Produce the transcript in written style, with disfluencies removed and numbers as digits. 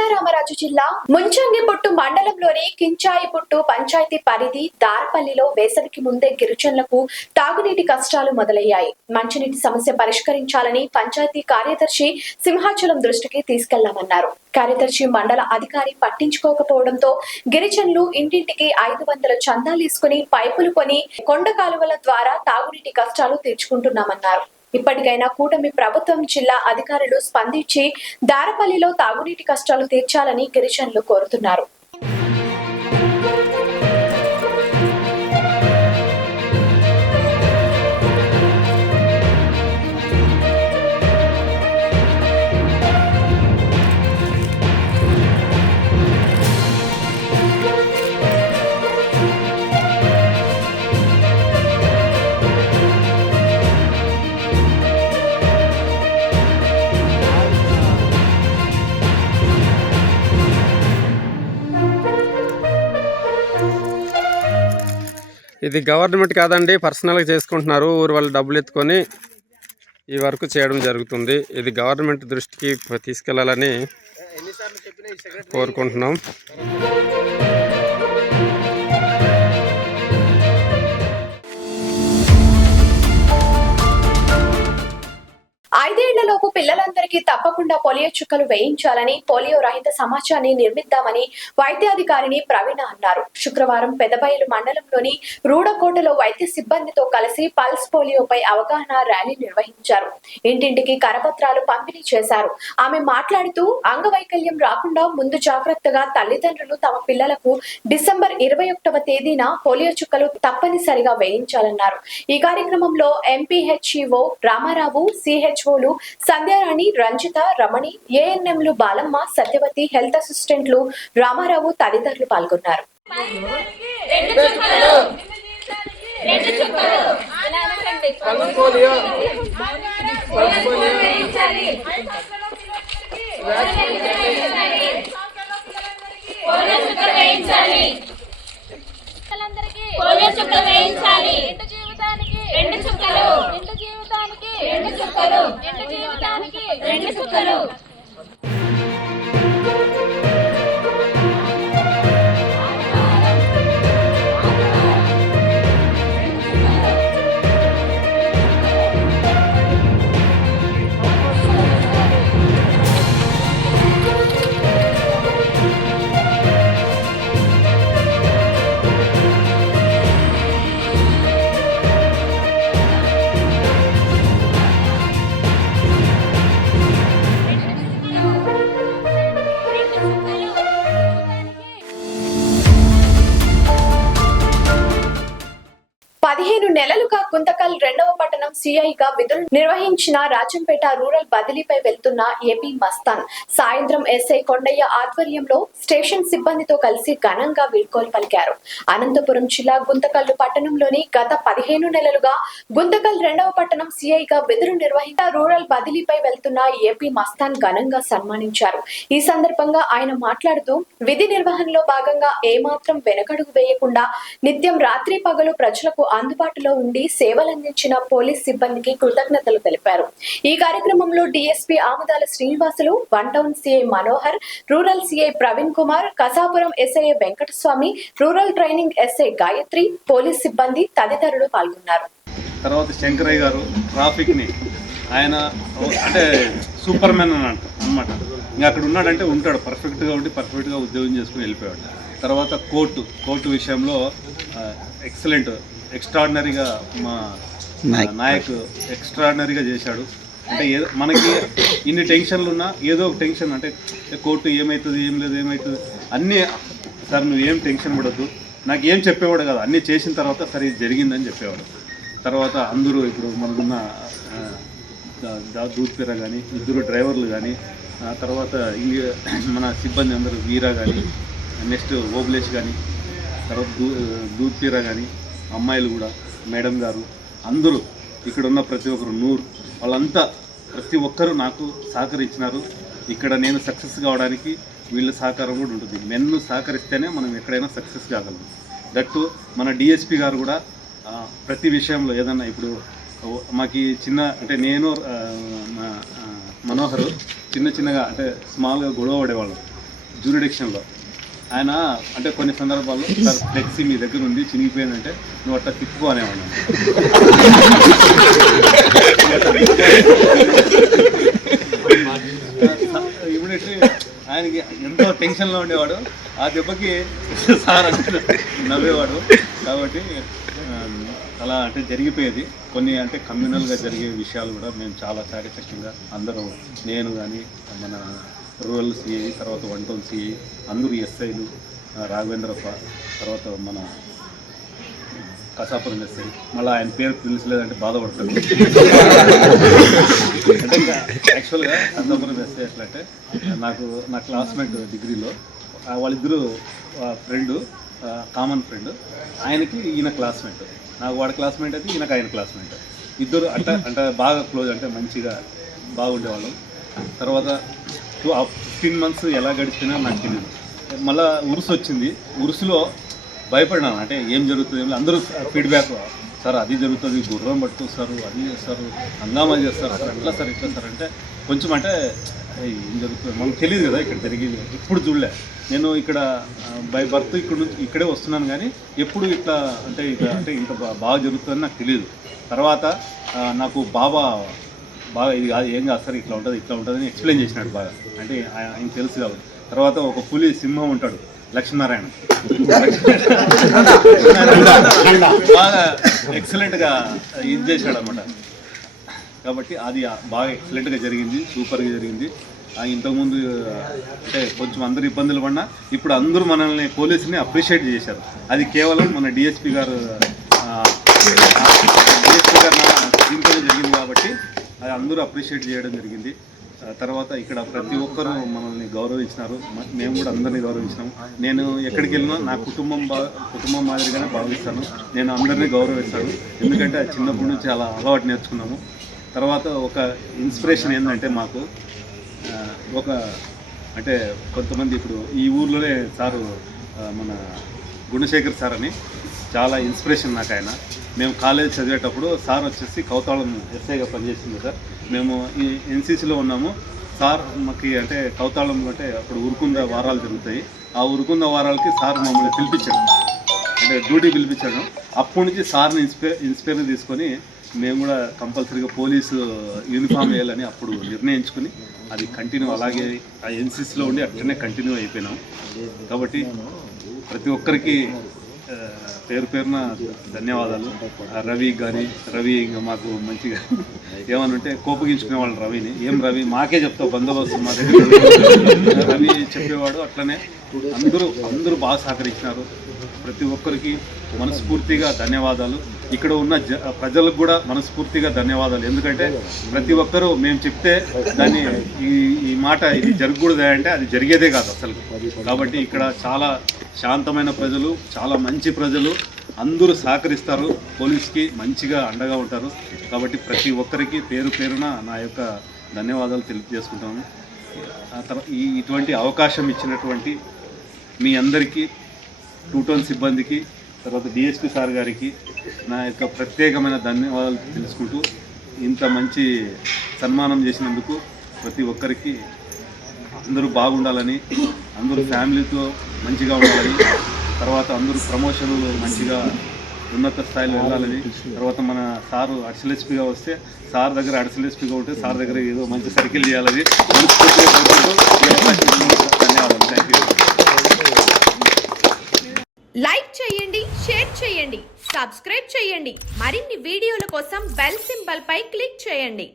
సీతారామరాజు జిల్లా ముంచంగిపుట్టు మండలంలోని కించాయిపుట్టు పంచాయతీ పరిధి దార్పల్లిలో వేసవికి ముందే గిరిజనులకు తాగునీటి కష్టాలు మొదలయ్యాయి. మంచినీటి సమస్య పరిష్కరించాలని పంచాయతీ కార్యదర్శి సింహాచలం దృష్టికి తీసుకెళ్లామన్నారు. కార్యదర్శి మండల అధికారి పట్టించుకోకపోవడంతో గిరిజనులు ఇంటింటికి 500 చందాలేసుకుని పైపులు కొని కొండ కాలువల ద్వారా తాగునీటి కష్టాలు తీర్చుకుంటున్నామన్నారు. ఇప్పటికైనా కూటమి ప్రభుత్వం జిల్లా అధికారులు స్పందించి దారపల్లిలో తాగునీటి కష్టాలు తీర్చాలని గిరిజనులు కోరుతున్నారు. ఇది గవర్నమెంట్ కాదండి, పర్సనల్గా చేసుకుంటున్నారు. ఊరు వాళ్ళు డబ్బులు ఎత్తుకొని ఈ వర్క్ చేయడం జరుగుతుంది. ఇది గవర్నమెంట్ దృష్టికి తీసుకెళ్లాలని కోరుకుంటున్నాం. 5 ఏళ్లలోపు పిల్లలందరికీ తప్పకుండా పోలియో చుక్కలు వేయించాలని, పోలియో రహిత సమాజాన్ని నిర్మిద్దామని వైద్యాధికారిని ప్రవీణ అన్నారు. శుక్రవారం పెదబయలు మండలంలోని రూడకోటలో వైద్య సిబ్బందితో కలిసి పల్స్ పోలియోపై అవగాహన ర్యాలీ నిర్వహించారు. ఇంటింటికి కరపత్రాలు పంపిణీ చేశారు. ఆమె మాట్లాడుతూ అంగవైకల్యం రాకుండా ముందు జాగ్రత్తగా తల్లిదండ్రులు తమ పిల్లలకు డిసెంబర్ 21వ తేదీన పోలియో చుక్కలు తప్పనిసరిగా వేయించాలన్నారు. ఈ కార్యక్రమంలో ఎంపీహెచ్ఈఓ రామారావు, సిహెచ్ఓలు సంధ్యారాణి, రంజిత, రమణి, ఏఎన్ఎంలు బాలమ్మ, సత్యవతి, హెల్త్ అసిస్టెంట్లు రామారావు తదితరులు పాల్గొన్నారు. నెలలుగా గుంతకల్ 2వ పట్టణం సిఐగా విధులు నిర్వహించిన రాజంపేట రూరల్ బదిలీపై వెళ్తున్న ఏపీ మస్తాన్ సాయంత్రం ఎస్ఐ కొండయ్య ఆధ్వర్యంలో స్టేషన్ సిబ్బందితో కలిసి ఘనంగా వీడ్కోలు పలికారు. అనంతపురం జిల్లా గుంతకల్ పట్టణంలోని గత 15 నెలలుగా గుంతకల్ 2వ పట్టణం సిఐగా విధులు నిర్వహించిన రూరల్ బదిలీపై వెళ్తున్న ఏపీ మస్తాన్ ఘనంగా సన్మానించారు. ఈ సందర్భంగా ఆయన మాట్లాడుతూ విధి నిర్వహణలో భాగంగా ఏమాత్రం వెనకడుగు వేయకుండా నిత్యం రాత్రి పగలు ప్రజలకు అందుబాటులో ఉండి సేవలందించిన పోలీస్ సిబ్బందికి కృతజ్ఞతలు తెలిపారు. ఈ కార్యక్రమంలో DSP Amudala Srinivasulu, 1 town CI Manohar, rural CI Praveen Kumar, Kasapuram SI Venkataswamy, rural training SI Gayatri, police సిబ్బంది తదితరులు పాల్గొన్నారు. తర్వాత శంకరయ్య గారు ట్రాఫిక్ ని ఆయన అంటే సూపర్ మ్యాన్ అన్నమాట. ఇంకా అక్కడ ఉన్నాడంటే ఉంటాడు, పర్ఫెక్ట్గా ఉండి పర్ఫెక్ట్గా ఉద్యోగం చేసుకుని వెళ్ళిపోయాడు. తర్వాత కోర్టు విషయంలో ఎక్సలెంట్, ఎక్స్ట్రాడినరీగా మా నాయక్ ఎక్స్ట్రాడినరీగా చేశాడు. అంటే మనకి ఇన్ని టెన్షన్లు ఉన్నా ఏదో ఒక టెన్షన్, అంటే కోర్టు ఏమవుతుంది, ఏం లేదు, ఏమవుతుంది అన్నీ సార్ నువ్వు ఏం టెన్షన్ పడద్దు, నాకు ఏం చెప్పేవాడు కదా, అన్నీ చేసిన తర్వాత సరే ఇది జరిగిందని చెప్పేవాడు. తర్వాత అందరూ ఇప్పుడు మనకున్న దూత్పీర కానీ, 2 డ్రైవర్లు కానీ, తర్వాత మన సిబ్బంది అందరూ వీరా కానీ, నెక్స్ట్ ఓబులేష్ కానీ, తర్వాత దూత్పీర కానీ, అమ్మాయిలు కూడా, మేడం గారు అందరూ ఇక్కడ ఉన్న ప్రతి ఒక్కరు నూరు వాళ్ళంతా ప్రతి ఒక్కరూ నాకు సహకరించినారు. ఇక్కడ నేను సక్సెస్ కావడానికి వీళ్ళ సహకారం కూడా ఉంటుంది. మెన్ను సహకరిస్తేనే మనం ఎక్కడైనా సక్సెస్ కాగలం. దట్టు మన డిఎస్పీ గారు కూడా ప్రతి విషయంలో ఏదన్నా ఇప్పుడు మాకు చిన్న అంటే నేను మనోహరు చిన్నగా అంటే స్మాల్గా గొడవ పడేవాళ్ళం. జ్యూరిడిక్షన్లో ఆయన అంటే కొన్ని సందర్భాల్లో సార్ ఫ్లెక్సీ మీ దగ్గర ఉంది చినిగిపోయిందంటే నువ్వు అట్లా తిప్పుకో అనేవాడు. ఇమీడియట్లీ ఆయనకి ఎంతో టెన్షన్లో ఉండేవాడు. ఆ దెబ్బకి సార్ అంటే నవ్వేవాడు. కాబట్టి అలా అంటే జరిగిపోయేది. కొన్ని అంటే కమ్యూనల్గా జరిగే విషయాలు కూడా మేము చాలా చాకచక్యంగా అందరూ, నేను కానీ మన రూరల్ సిఐ, తర్వాత 1 టౌన్ సిఐ, అందరూ ఎస్ఐలు, రాఘవేంద్రప్ప, తర్వాత మన కసాపురం ఎస్ఐ, మళ్ళీ ఆయన పేరు తెలిసలేదంటే బాధపడతాడు. అంటే యాక్చువల్గా కసాపురం ఎస్ఐ ఎట్లా అంటే నా క్లాస్మేట్ డిగ్రీలో వాళ్ళిద్దరూ ఫ్రెండ్, కామన్ ఫ్రెండ్. ఆయనకి ఈయన క్లాస్మేట్, నాకు వాడి క్లాస్మేట్ అయితే ఈయనకు ఆయన క్లాస్మేట్. ఇద్దరు అంటే బాగా క్లోజ్, అంటే మంచిగా బాగుండేవాళ్ళం. తర్వాత 15 months ఎలా గడిచిపోయినా నాకు తెలియదు. మళ్ళీ ఉరుసు వచ్చింది. ఉరుసులో భయపడినాను, అంటే ఏం జరుగుతుంది. అందరూ ఫీడ్బ్యాక్, సార్ అది జరుగుతుంది, గుర్రం పట్టుకొస్తారు, అది చేస్తారు, హంగామా చేస్తారు సార్, ఎట్లా సార్ ఇట్లా సార్ అంటే కొంచెం అంటే ఏం జరుగుతుంది మనకు తెలియదు కదా, ఇక్కడ జరిగేది ఎప్పుడు చూడలే. నేను ఇక్కడ బై బర్త్ ఇక్కడే వస్తున్నాను కానీ ఎప్పుడు ఇట్లా అంటే ఇంత బాగా జరుగుతుందని నాకు తెలియదు. తర్వాత నాకు బాగా ఇది కాదు, ఏం కాదు సార్, ఇట్లా ఉంటుంది అని ఎక్స్ప్లెయిన్ చేసినాడు బాగా, అంటే ఆయన తెలుసు కాబట్టి. తర్వాత ఒక పులి సింహం ఉంటాడు, లక్ష్మీనారాయణ, బాగా ఎక్సలెంట్గా ఇది చేశాడు అనమాట. కాబట్టి అది బాగా ఎక్సలెంట్గా జరిగింది, సూపర్గా జరిగింది. ఇంతకుముందు అంటే కొంచెం అందరు ఇబ్బందులు పడినా ఇప్పుడు అందరూ మనల్ని పోలీసుని అప్రిషియేట్ చేశారు. అది కేవలం మన డిఎస్పీ గారు దీంట్లోనే జరిగింది కాబట్టి అది అందరూ అప్రిషియేట్ చేయడం జరిగింది. తర్వాత ఇక్కడ ప్రతి ఒక్కరూ మనల్ని గౌరవించినారు, మేము కూడా అందరినీ గౌరవించినాము. నేను ఎక్కడికి వెళ్ళినా నా కుటుంబం మాదిరిగానే భావిస్తాను. నేను అందరినీ గౌరవిస్తాను, ఎందుకంటే అది చిన్నప్పటి నుంచి అలా అలవాటు నేర్చుకున్నాము. తర్వాత ఒక ఇన్స్పిరేషన్ ఏంటంటే మాకు అంటే కొంతమంది ఇప్పుడు ఈ ఊర్లోనే సారు మన గుణశేఖర్ సార్ అని చాలా ఇన్స్పిరేషన్ నాకు ఆయన. మేము కాలేజ్ చదివేటప్పుడు సార్ వచ్చేసి కౌతాళం ఎస్ఐగా పనిచేసింది సార్. మేము ఈ ఎన్సీసీలో ఉన్నాము. సార్ మాకు అంటే కౌతాళం అంటే అప్పుడు ఉరుకుంద వారాలు జరుగుతాయి. ఆ ఉరుకుంద వారాలకి సార్ మమ్మల్ని పిలిపించాడు, అంటే డ్యూటీ పిలిపించాడు. అప్పటి నుంచి సార్ని ఇన్స్పైర్ తీసుకొని మేము కూడా కంపల్సరీగా పోలీసు యూనిఫామ్ వేయాలని అప్పుడు నిర్ణయించుకుని అది కంటిన్యూ అలాగే ఆ ఎన్సీసీలో ఉండి అట్లనే కంటిన్యూ అయిపోయినాం. కాబట్టి ప్రతి ఒక్కరికి పేరు పేరున ధన్యవాదాలు. రవి కానీ ఇంకా మాకు మంచిగా ఏమనంటే కోపగించుకునే వాళ్ళు రవిని, ఏం రవి మాకే చెప్తావు బందోబస్తు మా దగ్గర రవి చెప్పేవాడు. అట్లనే అందరూ బాగా సహకరించినారు. ప్రతి ఒక్కరికి మనస్ఫూర్తిగా ధన్యవాదాలు. ఇక్కడ ఉన్న ప్రజలకు కూడా మనస్ఫూర్తిగా ధన్యవాదాలు. ఎందుకంటే ప్రతి ఒక్కరూ మేము చెప్తే దాన్ని ఈ మాట ఇది జరగకూడదు అంటే అది జరిగేదే కాదు అసలు. కాబట్టి ఇక్కడ చాలా శాంతమైన ప్రజలు, చాలా మంచి ప్రజలు, అందరూ సహకరిస్తారు, పోలీస్కి మంచిగా అండగా ఉంటారు. కాబట్టి ప్రతి ఒక్కరికి పేరు పేరున నా యొక్క ధన్యవాదాలు తెలియజేసుకుంటాను. ఇటువంటి అవకాశం ఇచ్చినటువంటి మీ అందరికీ, 2 టౌన్ సిబ్బందికి, తర్వాత డిఎస్పీ సార్ గారికి నా యొక్క ప్రత్యేకమైన ధన్యవాదాలు తెలుసుకుంటూ, ఇంత మంచి సన్మానం చేసినందుకు ప్రతి ఒక్కరికి అందరూ బాగుండాలని, అందరూ ఫ్యామిలీతో మంచిగా ఉండాలని, తర్వాత అందరూ ప్రమోషన్లు మంచిగా ఉన్నత స్థాయిలో వెళ్ళాలని, తర్వాత మన సారు అడిషనల్ ఎస్పీగా వస్తే సార్ దగ్గర అడిషనల్ ఎస్పీగా ఉంటే సార్ దగ్గర ఏదో మంచి సర్కిల్ చేయాలని ధన్యవాదాలు. Thank you. లైక్ చేయండి, షేర్ చేయండి, సబ్స్క్రైబ్ చేయండి. మరిన్ని వీడియోల కోసం బెల్ సింబల్ పై క్లిక్ చేయండి.